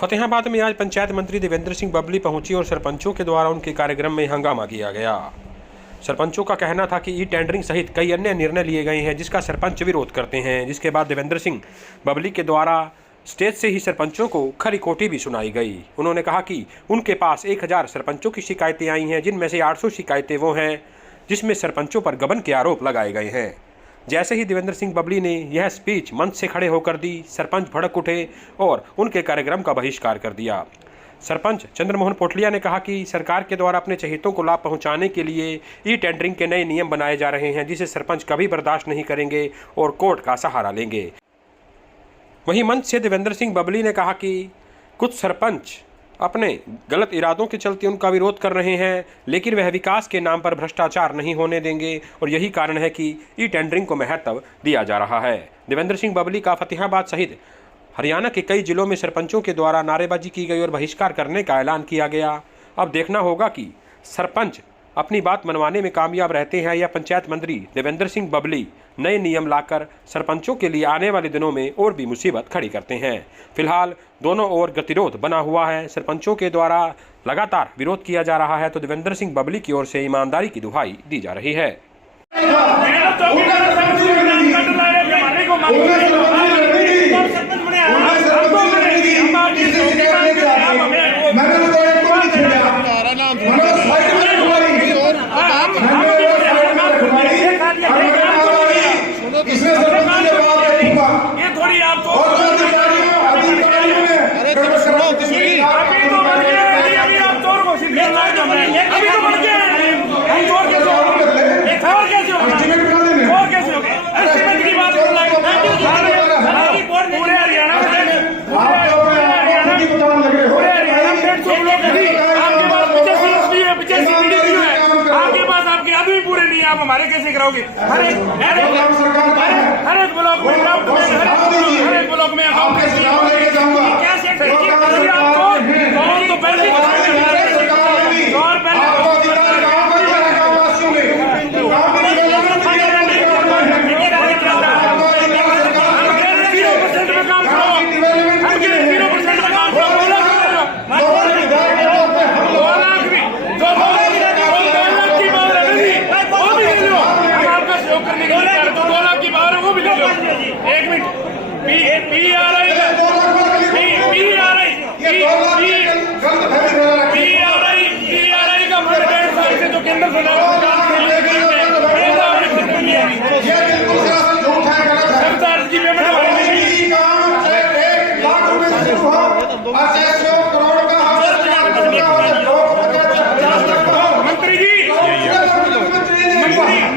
फतेहाबाद में आज पंचायत मंत्री देवेंद्र सिंह बबली पहुंची और सरपंचों के द्वारा उनके कार्यक्रम में हंगामा किया गया। सरपंचों का कहना था कि ई टेंडरिंग सहित कई अन्य निर्णय लिए गए हैं जिसका सरपंच विरोध करते हैं। जिसके बाद देवेंद्र सिंह बबली के द्वारा स्टेज से ही सरपंचों को खरी खोटी भी सुनाई गई। उन्होंने कहा कि उनके पास 1000 सरपंचों की शिकायतें आई हैं, जिनमें से 800 शिकायतें वो हैं जिसमें सरपंचों पर गबन के आरोप लगाए गए हैं। जैसे ही देवेंद्र सिंह बबली ने यह स्पीच मंच से खड़े होकर दी, सरपंच भड़क उठे और उनके कार्यक्रम का बहिष्कार कर दिया। सरपंच चंद्रमोहन पोटलिया ने कहा कि सरकार के द्वारा अपने चहेतों को लाभ पहुंचाने के लिए ई टेंडरिंग के नए नियम बनाए जा रहे हैं, जिसे सरपंच कभी बर्दाश्त नहीं करेंगे और कोर्ट का सहारा लेंगे। वहीं मंच से देवेंद्र सिंह बबली ने कहा कि कुछ सरपंच अपने गलत इरादों के चलते उनका विरोध कर रहे हैं, लेकिन वह विकास के नाम पर भ्रष्टाचार नहीं होने देंगे और यही कारण है कि ई टेंडरिंग को महत्व दिया जा रहा है। देवेंद्र सिंह बबली का फतेहाबाद सहित हरियाणा के कई जिलों में सरपंचों के द्वारा नारेबाजी की गई और बहिष्कार करने का ऐलान किया गया। अब देखना होगा कि सरपंच अपनी बात मनवाने में कामयाब रहते हैं या पंचायत मंत्री देवेंद्र सिंह बबली नए नियम लाकर सरपंचों के लिए आने वाले दिनों में और भी मुसीबत खड़ी करते हैं। फिलहाल दोनों ओर गतिरोध बना हुआ है। सरपंचों के द्वारा लगातार विरोध किया जा रहा है तो देवेंद्र सिंह बबली की ओर से ईमानदारी की दुहाई दी जा रही है। आप हमारे कैसे कराओगे? हर एक ब्लॉक में हर एक ब्लॉक में अकाउंट क्या सेट तो पहले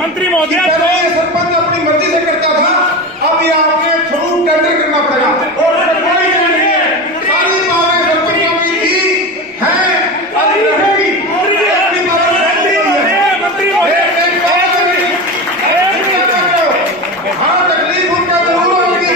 मंत्री महोदय सरपंच अपनी मर्जी से करता था, अब ये आपने थ्रू टेंडर करना पड़ेगा और सारी बातें सरपंचों की थी हैं अभी रहेगी। हाँ, तकलीफ उनका जरूर होगी,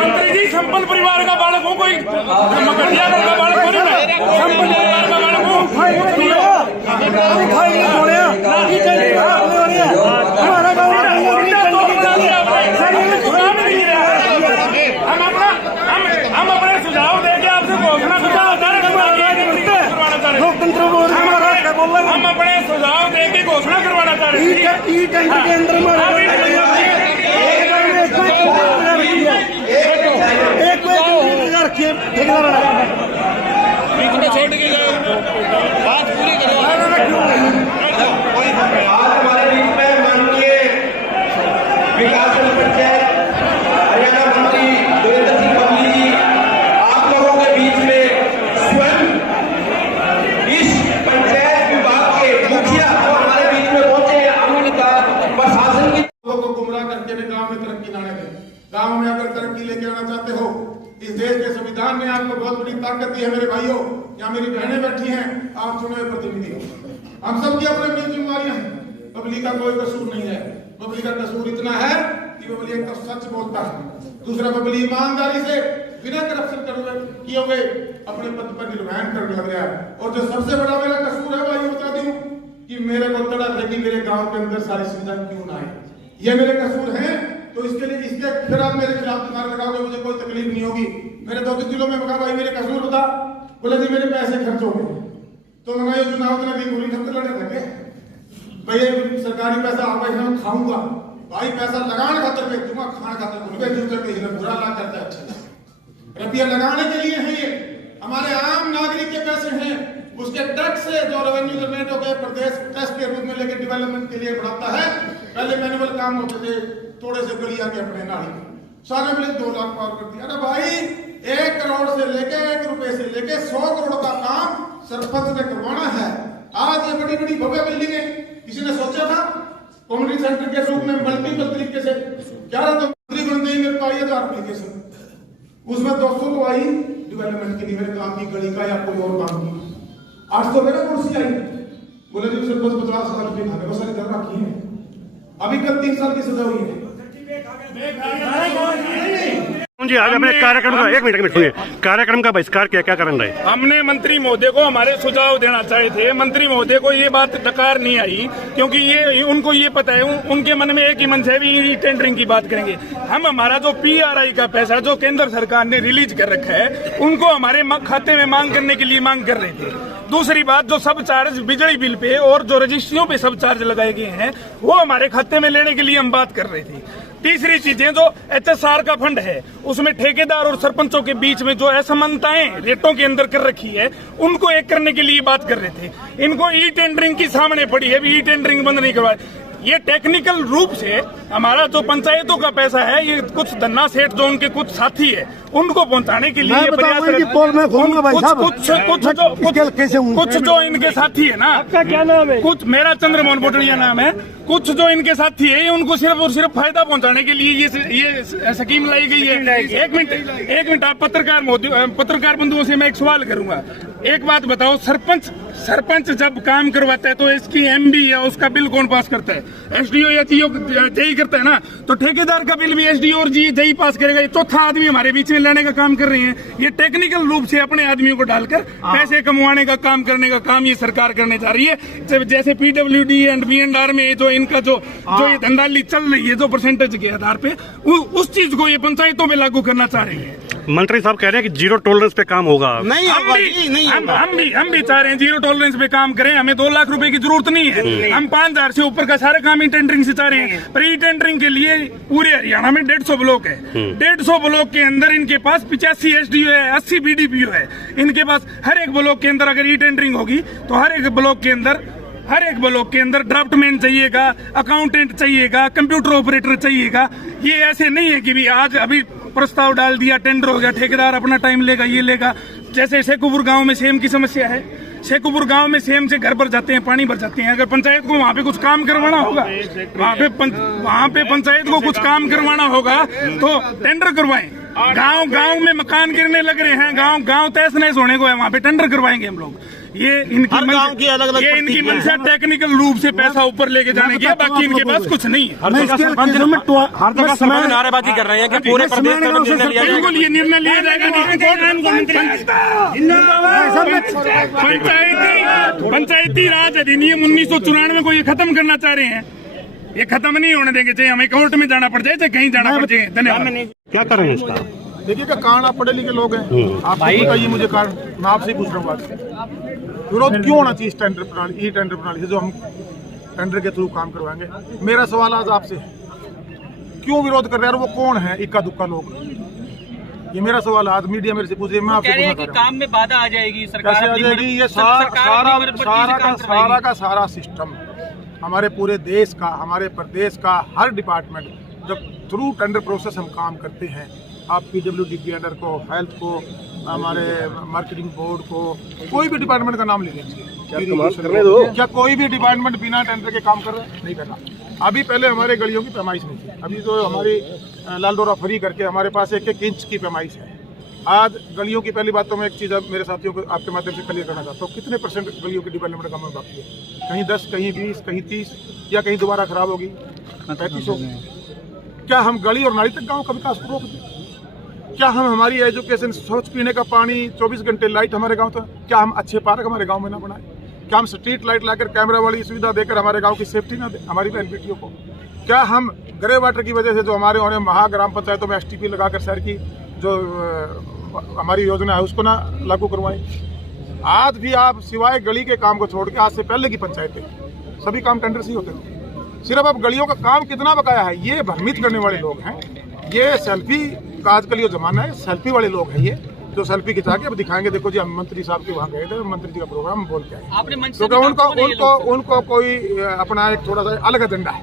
मंत्री जी संपन्न परिवार का बालक हूँ, कोई मकड़िया का बालक हूँ, संपन्न परिवार का बालक हूँ। हम अपने सुझाव देंगे आपसे घोषणा हम अपने सुझाव देंगे घोषणा करवाना चाह रहे बात पूरी करो। आज हमारे बीच में माननीय विकास पंचायत हरियाणा मंत्री देवेंद्र सिंह बबली जी आप लोगों के बीच में स्वयं इस पंचायत विभाग के मुखिया हमारे बीच में पहुंचे। हमने कहा प्रशासन की लोगों को गुमराह करके गांव में तरक्की लाने गाँव में अगर तरक्की लेके आना चाहते हो, इस देश के संविधान ने आपको बहुत बड़ी ताकत दी है मेरे भाइयों। यहाँ मेरी बहनें बैठी हैं, आप चुने हुए प्रतिनिधि हो। हम सबकी अपनी अपनी जिम्मेवारियां हैं। बबली का कोई कसूर नहीं है। बबली का कसूर इतना है कि बबली एक तो सच बोलता है, दूसरा बबली ईमानदारी से बिना करप्शन किए हुए अपने पद पर निर्वहन करने लग गया है। और जो सबसे बड़ा मेरा कसूर है वो ये बता दूं कि मेरे को तड़प है कि मेरे गांव के अंदर सारी सुविधा क्यों ना आए। ये मेरे कसूर है, तो इसके लिए इसके फिर आप मेरे खिलाफ नारा लगाओगे, मुझे कोई तकलीफ नहीं होगी। मेरे 2 दिनों में कहा भाई मेरे कसूर बता, बोले जी मेरे पैसे खर्च हो गए। तो मैं ये चुनाव नदी गोली खत्म लड़े लगे भाई, सरकारी पैसा आप मैं खाऊंगा भाई, पैसा लगाने खातर पे दूंगा, खाना खातर भूल गए, दूसरे पे बुरा ला करता है। अच्छा रुपया लगाने के लिए है, ये हमारे आम नागरिक के पैसे हैं। उसके टैक्स से जो रेवेन्यू जनरेट हो गए प्रदेश टैक्स के रूप में लेके डेवलपमेंट के लिए बढ़ाता है। पहले मैनुअल काम होते थे, थोड़े से गलिया के अपने नाली सारे मिले 2 लाख पार कर दिया। अरे भाई 1 करोड़ से लेके 1 रुपए से लेके 100 करोड़ का काम सरपंच ने करवाना है। आज ये बड़ी बड़ी भव्य बिल्डिंगें किसी ने सोचा था कम्युनिटी सेंटर के रूप में मल्टीपल तरीके से 11 तो मंत्री बन गई मेरे पास ये एप्लीकेशन, उसमें 200 तो आई डेवलपमेंट के लिए मेरे काम की गली का या कोई और काम की। 800 मेरा कुर्सी आई, बोले जी सरपंच 50,000 रुपये खाने को सारी धर्म रखी है। अभी कल 3 साल की सजा हुई है। जी आज अपने कार्यक्रम का एक मिनट सुनिए, कार्यक्रम का बहिष्कार क्या कारण रहे? हमने मंत्री महोदय को हमारे सुझाव देना चाहे थे। मंत्री महोदय को ये बात डकार नहीं आई, क्योंकि ये उनको ये पता है, उनके मन में एक ही मन से भी टेंडरिंग की बात करेंगे। हम हमारा जो PRI का पैसा जो केंद्र सरकार ने रिलीज कर रखा है, उनको हमारे खाते में मांग करने के लिए मांग कर रहे थे। दूसरी बात, जो सब चार्ज बिजली बिल पे और जो रजिस्ट्रियों पे सब चार्ज लगाए गए हैं, वो हमारे खाते में लेने के लिए हम बात कर रहे थे। तीसरी चीजें, जो HSR का फंड है, उसमें ठेकेदार और सरपंचों के बीच में जो असमानताएं रेटों के अंदर कर रखी है, उनको एक करने के लिए बात कर रहे थे। इनको ई टेंडरिंग की सामने पड़ी है, ई टेंडरिंग बंद नहीं करवाए। ये टेक्निकल रूप से हमारा जो पंचायतों का पैसा है, ये कुछ धन्ना सेठ जो उनके कुछ साथी है, उनको पहुंचाने के लिए प्रयास कुछ जो इनके साथी है ना, आपका क्या नाम है? कुछ मेरा चंद्रमोहन बोटड़िया नाम है। कुछ जो इनके साथी है, उनको सिर्फ और सिर्फ फायदा पहुंचाने के लिए ये स्कीम लाई गई है। एक मिनट आप पत्रकार बंधुओं से मैं एक सवाल करूंगा। एक बात बताओ, सरपंच जब काम करवाता है तो इसकी MB या उसका बिल कौन पास करता है? SDO या JE करता है ना। तो ठेकेदार का बिल भी SDO और JE पास करेगा। ये चौथा आदमी हमारे बीच में लाने का काम कर रहे हैं। ये टेक्निकल रूप से अपने आदमियों को डालकर पैसे कमवाने का काम करने का काम ये सरकार करने जा रही है। जैसे PWD एंड B&R में जो इनका जो ये धंधाली चल रही है, जो परसेंटेज के आधार पे, उस चीज को ये पंचायतों में लागू करना चाह रही है। मंत्री साहब कह रहे हैं कि 0 टॉलरेंस पे काम होगा। हम भी चाह रहे हैं 0 टॉलरेंस पे काम करें। हमें 2 लाख रुपए की जरूरत नहीं है। हम 5,000 से ऊपर का सारा काम ई टेंडरिंग से चाह रहे हैं। पर ई टेंडरिंग के लिए पूरे हरियाणा में 150 ब्लॉक है। 150 ब्लॉक के अंदर इनके पास 85 SDO है, 80 BDPO है। इनके पास हर एक ब्लॉक के अंदर अगर ई टेंडरिंग होगी तो हर एक ब्लॉक के अंदर ड्राफ्टमैन चाहिएगा, अकाउंटेंट चाहिएगा, कंप्यूटर ऑपरेटर चाहिएगा। ये ऐसे नहीं है कि भी आज अभी प्रस्ताव डाल दिया, टेंडर हो गया, ठेकेदार अपना टाइम लेगा, ये लेगा। जैसे शेखुपुर गांव में सेम की समस्या है। शेखुपुर गांव में सेम से घर भर जाते हैं, पानी भर जाते हैं। अगर पंचायत को वहाँ पे कुछ काम करवाना होगा, वहाँ पे पंचायत को कुछ काम करवाना होगा तो टेंडर करवाएं। गांव में मकान गिरने लग रहे हैं, गांव तहस नहस होने को है, वहाँ पे टेंडर करवाएंगे हम लोग। ये इनकी मंशा टेक्निकल रूप से पैसा ऊपर लेके जाने की है, बाकी इनके पास कुछ नहीं है। हर जगह समय नारेबाजी कर रहे हैं कि पूरे प्रदेश का निर्णय लिया जाएगा। बिल्कुल ये निर्णय लिया जाएगा। पंचायती राज अधिनियम 1994 को ये खत्म करना चाह रहे हैं। ये खत्म नहीं होने देंगे, चाहे हमें कोर्ट में जाना पड़ जाए, चाहे कहीं जाना पड़ जाए। धन्यवाद। क्या करेंगे इसका? देखिए का कारण, आप पढ़े लिखे लोग हैं, आप बताइए मुझे कारण। मैं आपसे ही पूछ रहा हूँ, विरोध क्यों होना चाहिए टेंडर प्रणाली, ई टेंडर प्रणाली से जो हम टेंडर के थ्रू काम करवाएंगे? मेरा सवाल आज आपसे, क्यों विरोध कर रहे हैं? वो कौन है इक्का दुक्का लोग? ये मेरा सवाल आज मीडिया मेरे से पूछ रही है, मैं आपसे पूछना चाह रहा हूं। काम में बाधा आ जाएगी, सरकार कैसे आ जाएगी? ये सारा सिस्टम हमारे पूरे देश का, हमारे प्रदेश का हर डिपार्टमेंट, जब थ्रू टेंडर प्रोसेस हम काम करते हैं, आप PWD के अंडर को, हेल्थ को, हमारे मार्केटिंग बोर्ड को, कोई भी डिपार्टमेंट का नाम ले लीजिए। क्या कोई भी डिपार्टमेंट बिना टेंडर के काम कर रहा है? नहीं कर रहा। अभी पहले हमारे गलियों की पैमाइश नहीं थी, अभी तो हमारी लालडोरा फ्री करके हमारे पास 1-1 इंच की पैमाइश है। आज गलियों की पहली बात तो मैं एक चीज़ मेरे साथियों को आपके माध्यम से क्लियर करना चाहता हूँ, कितने परसेंट गलियों की डेवलपमेंट का काम बाकी है? कहीं 10, कहीं 20, कहीं 30, या कहीं दोबारा खराब होगी 3500। क्या हम गली और नाली तक गाँव का विकास रोक दें? क्या हम हमारी एजुकेशन, स्वच्छ पीने का पानी, 24 घंटे लाइट हमारे गांव तक, क्या हम अच्छे पार्क हमारे गांव में ना बनाए? क्या हम स्ट्रीट लाइट लाकर कैमरा वाली सुविधा देकर हमारे गांव की सेफ्टी ना दें हमारी बहन बेटियों को? क्या हम ग्रे वाटर की वजह से जो हमारे और महाग्राम पंचायतों में STP लगाकर शहर की जो हमारी योजना है उसको ना लागू करवाएं? आज भी आप सिवाय गली के काम को छोड़ के आज से पहले की पंचायतें सभी काम टेंडर से ही होते हैं। सिर्फ अब गलियों का काम कितना बकाया है ये भ्रमित करने वाले लोग हैं। ये सेल्फी का आजकल ये जमाना है, सेल्फी वाले लोग हैं ये, जो सेल्फी खिंचा के अब दिखाएंगे, देखो जी हम मंत्री साहब के वहाँ गए थे, मंत्री जी का प्रोग्राम बोल के आए। क्योंकि उनको कोई अपना एक थोड़ा सा अलग एजेंडा है।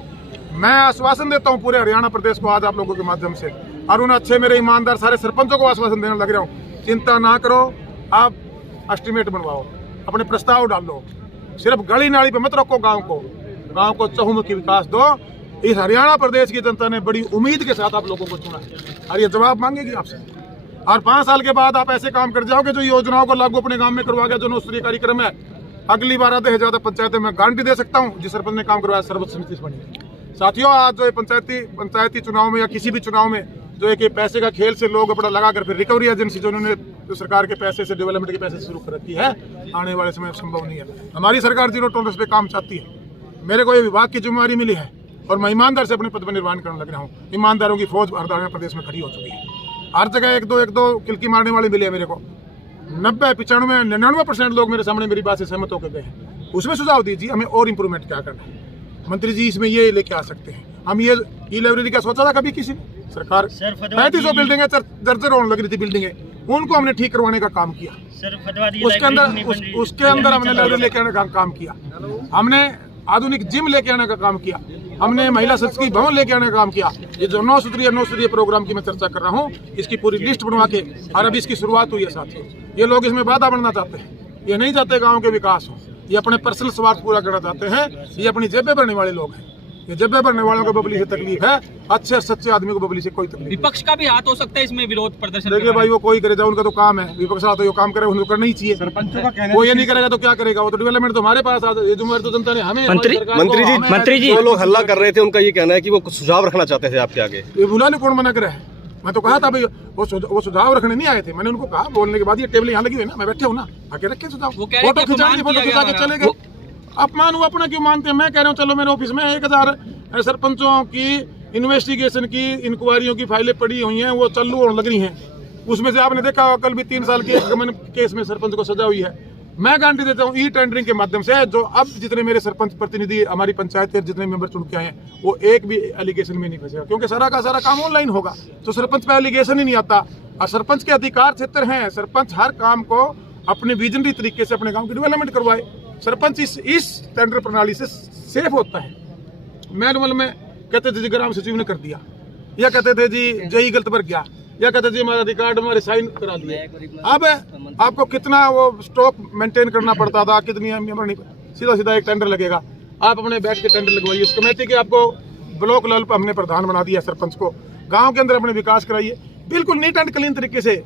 मैं आश्वासन देता हूँ पूरे हरियाणा प्रदेश को आज आप लोगों के माध्यम से, और उन अच्छे मेरे ईमानदार सारे सरपंचों को आश्वासन देने लग रहा हूँ, चिंता ना करो, आप एस्टिमेट बनवाओ, अपने प्रस्ताव डालो, सिर्फ गली नाली पे मत रखो गाँव को चहुमुखी विकास दो। इस हरियाणा प्रदेश की जनता ने बड़ी उम्मीद के साथ आप लोगों को चुना है और ये जवाब मांगेगी आपसे। और 5 साल के बाद आप ऐसे काम कर जाओगे जो योजनाओं को लागू अपने गांव में करवा गया, जो 9 स्तरीय कार्यक्रम है, अगली बार आधे से ज्यादा पंचायतें मैं गारंटी दे सकता हूँ जिस सरपंच ने काम करवाया सर्वसम्मति से बनी। साथियों, आज जो पंचायती चुनाव में या किसी भी चुनाव में जो एक पैसे का खेल से लोग अपना लगाकर फिर रिकवरी एजेंसी जो उन्होंने जो सरकार के पैसे से, डेवलपमेंट के पैसे से शुरू कर रखी है, आने वाले समय संभव नहीं है। हमारी सरकार 0 टॉलरेंस पे काम चाहती है। मेरे को ये विभाग की जिम्मेवारी मिली है और मैं ईमानदार से अपने पद पर निर्वहन करने लग रहा हूँ। ईमानदारों की फौज हरियाणा प्रदेश में खड़ी हो चुकी है। हर जगह एक दो किलकी मारने वाले मिले मेरे को। 90, 95, 99% लोग मेरे सामने मेरी बात से सहमत होकर गए हैं। उसमें सुझाव दीजिए हमें और इम्प्रूवमेंट क्या करना है। मंत्री जी इसमें ये लेके आ सकते हैं। हम ये ई-लाइब्रेरी का सोचा था कभी किसी ने? सरकार 3500 बिल्डिंगें जर्जर होने लग रही थी बिल्डिंगें, उनको हमने ठीक करवाने का काम किया। उसके अंदर हमने लाइब्रेरी लेके आने का काम किया। हमने आधुनिक जिम लेके आने का काम किया। हमने महिला संस्कृति भवन लेके आने का काम किया। ये जो 9 स्तरीय प्रोग्राम की मैं चर्चा कर रहा हूँ, इसकी पूरी लिस्ट बनवा के और अभी इसकी शुरुआत हुई है साथियों। ये लोग इसमें बाधा बनना चाहते हैं, ये नहीं चाहते गाँव के विकास हो, ये अपने पर्सनल स्वार्थ पूरा करना चाहते हैं। ये अपनी जेबें भरने वाले लोग हैं। ये जेबें भरने वालों को बबली से तकलीफ है, अच्छे और सच्चे आदमी को बबली से कोई तकलीफ। विपक्ष का भी हाथ हो सकता है इसमें विरोध प्रदर्शन। देखिए भाई, वो कोई करे जाए, उनका तो काम है। विपक्ष तो ये काम करे, उनको करना ही चाहिए। सरपंचों का कहना, वो ये नहीं करेगा तो क्या करेगा? वो तो डेवलपमेंट तो हमारे पास ये जिम्मेवारी तो जनता ने हमें। मंत्री जी जो लोग हल्ला कर रहे थे उनका ये कहना है कि वो कुछ सुझाव रखना चाहते थे आपके आगे। ये बुलाने कौन मना करे? मैं तो कहा था भाई, वो सुझाव रखने नहीं आए थे। मैंने उनको कहा, बोलने के बाद ये टेबल यहाँ लगी हुई है ना, मैं बैठे हूँ ना, आके रखे सुझाव। फोटो खिंचा के चले गए। अपमान वो अपना क्यों मानते हैं? मैं कह रहा हूँ चलो मेरे ऑफिस में 1000 सरपंचों की इन्वेस्टिगेशन की इंक्वायरियों की फाइलें पड़ी हुई हैं, वो चालू होने लग रही हैं। उसमें से आपने देखा कल भी 3 साल के गमन केस में सरपंच को सजा हुई है। मैं गारंटी देता हूँ ई-टेंडरिंग के माध्यम से जो अब जितने मेरे सरपंच प्रतिनिधि हमारी पंचायत के जितने मेंबर चुन के आए हैं, वो एक भी एलिगेशन में नहीं फंसेगा, क्योंकि सारा का सारा काम ऑनलाइन होगा। तो सरपंच पे एलिगेशन ही नहीं आता। और सरपंच के अधिकार क्षेत्र हैं, सरपंच हर काम को अपने विजनरी तरीके से अपने गाँव की डेवलपमेंट करवाए। सरपंच इस टेंडर प्रणाली से सेफ होता है। मैनुअल में कहते थे जी ग्राम सचिव ने कर दिया, या कहते थे जी जेई गलत भर गया, या कहते जी हमारा रिकॉर्ड हमारे साइन करा दिए। अब आपको कितना वो स्टॉक मेंटेन करना पड़ता था, कितनी सीधा एक टेंडर लगेगा। आप अपने बैठ के टेंडर लगवाइए। इस कमेटी के आपको ब्लॉक लेवल पर हमने प्रधान बना दिया। सरपंच को गाँव के अंदर अपने विकास कराइए, बिल्कुल नीट एंड क्लीन तरीके से,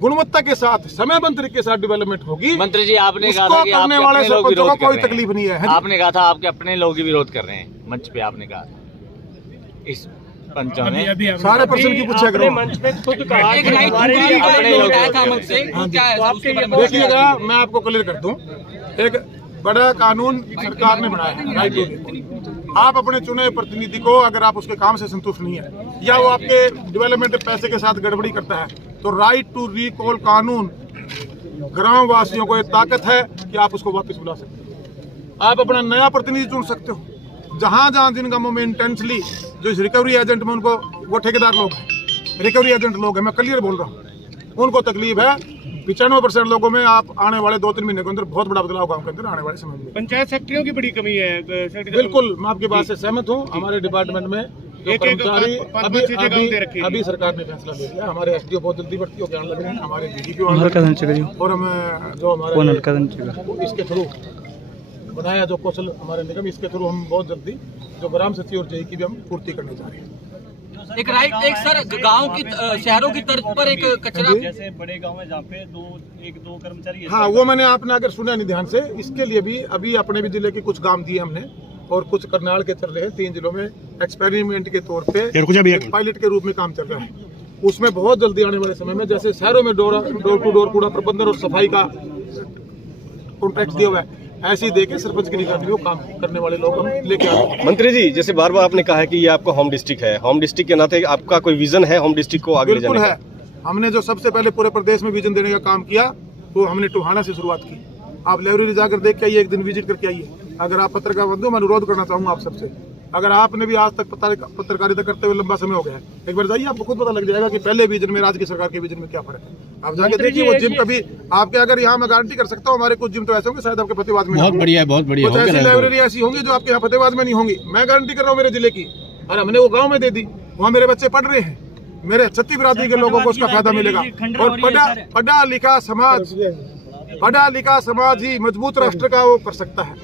गुणवत्ता के साथ, समयबद्ध तरीके के साथ डेवलपमेंट होगी। मंत्री जी, आपने कहा था कि करने वाले सरपंचों को कोई तकलीफ नहीं है। आपने कहा था आपके अपने लोग ही विरोध कर रहे हैं मंच पे, आपने कहा इस पंचों ने सारे पर्सन की पूछा करो। देखिएगा, मैं आपको क्लियर कर दूं, एक बड़ा कानून सरकार ने बनाया है, राइट टू रिकॉल। आप अपने चुने प्रतिनिधि को अगर आप उसके काम से संतुष्ट नहीं है या वो आपके डेवलपमेंट पैसे के साथ गड़बड़ी करता है, तो राइट टू रिकॉल कानून ग्राम वासियों को एक ताकत है कि आप उसको वापस बुला सकते हो। आप अपना नया प्रतिनिधि चुन सकते हो। जहां जहां जिन गांवों में इंटेंसली जो इस रिकवरी एजेंट में उनको, वो ठेकेदार लोग हैं, रिकवरी एजेंट लोग हैं, मैं क्लियर बोल रहा हूँ, उनको तकलीफ है। 95% लोगों में आप आने वाले 2-3 महीने के अंदर बहुत बड़ा बदलाव गांव के अंदर आने वाले समय में। पंचायत सेक्रेटरियों की बड़ी कमी है। बिल्कुल, मैं आपकी बात से सहमत हूँ। हमारे डिपार्टमेंट में जो कर्मचारी अभी सरकार ने फैसला ले लिया। हमारे एसडीओ बहुत जल्दी भर्ती होकर आने लगे हैं, हमारे डीजीपी और हमें जो हमारे इसके थ्रू बनाया जो कौशल हमारे निगम, इसके थ्रू हम बहुत जल्दी जो ग्राम सचिव और जेई की भी हम पूर्ति करने जा रहे हैं। एक सर गांव की शहरों की तर्ज पर एक कचरा जैसे बड़े गांव में जहाँ पे दो कर्मचारी। हाँ, वो मैंने आपने अगर सुना नहीं ध्यान से, इसके लिए भी अभी अपने भी जिले के कुछ गांव दिए हमने और कुछ करनाल के चल रहे हैं। 3 जिलों में एक्सपेरिमेंट के तौर पे एक पायलट के रूप में काम चल रहा है। उसमें बहुत जल्दी आने वाले समय में जैसे शहरों में डोर टू डोर कूड़ा प्रबंधन और सफाई का कॉन्ट्रैक्ट दिया हुआ है, ऐसे ही देके सरपंच की निगरानी में काम करने वाले लोग हम लेके आते हैं। मंत्री जी, जैसे बार बार आपने कहा है कि ये आपका होम डिस्ट्रिक्ट है, होम डिस्ट्रिक्ट के नाते आपका कोई विजन है होम डिस्ट्रिक्ट को आगे ले जाने का? है। हमने जो सबसे पहले पूरे प्रदेश में विजन देने का काम किया तो हमने टोहाना से शुरुआत की। आप लाइब्रेरी जाकर देख के आइए, एक दिन विजिट करके आइए। अगर आप पत्रकार बंधु, मैं अनुरोध करना चाहूंगा आप सबसे, अगर आपने भी आज तक पत्रकारिता करते हुए लंबा समय हो गया है, एक बार जाइए, आपको खुद पता लग जाएगा कि पहले विजन में आज की सरकार के विजन में क्या फर्क है। आप जाके देखिए वो जिम कभी आपके, अगर यहाँ मैं गारंटी कर सकता हूँ हमारे कुछ जिम तो ऐसे होंगे शायद आपके फतेहाबाद में। बहुत बढ़िया कुछ ऐसी लाइब्रेरी ऐसी होंगी जो आपके यहाँ फतेहाबाद में नहीं होंगी, मैं गारंटी कर रहा हूँ मेरे जिले की। और हमने वो गाँव में दे दी, वहाँ मेरे बच्चे पढ़ रहे हैं, मेरे छत्तीस बिरादरी के लोगों को उसका फायदा मिलेगा। और पढ़ा लिखा समाज ही मजबूत राष्ट्र का वो कर सकता है।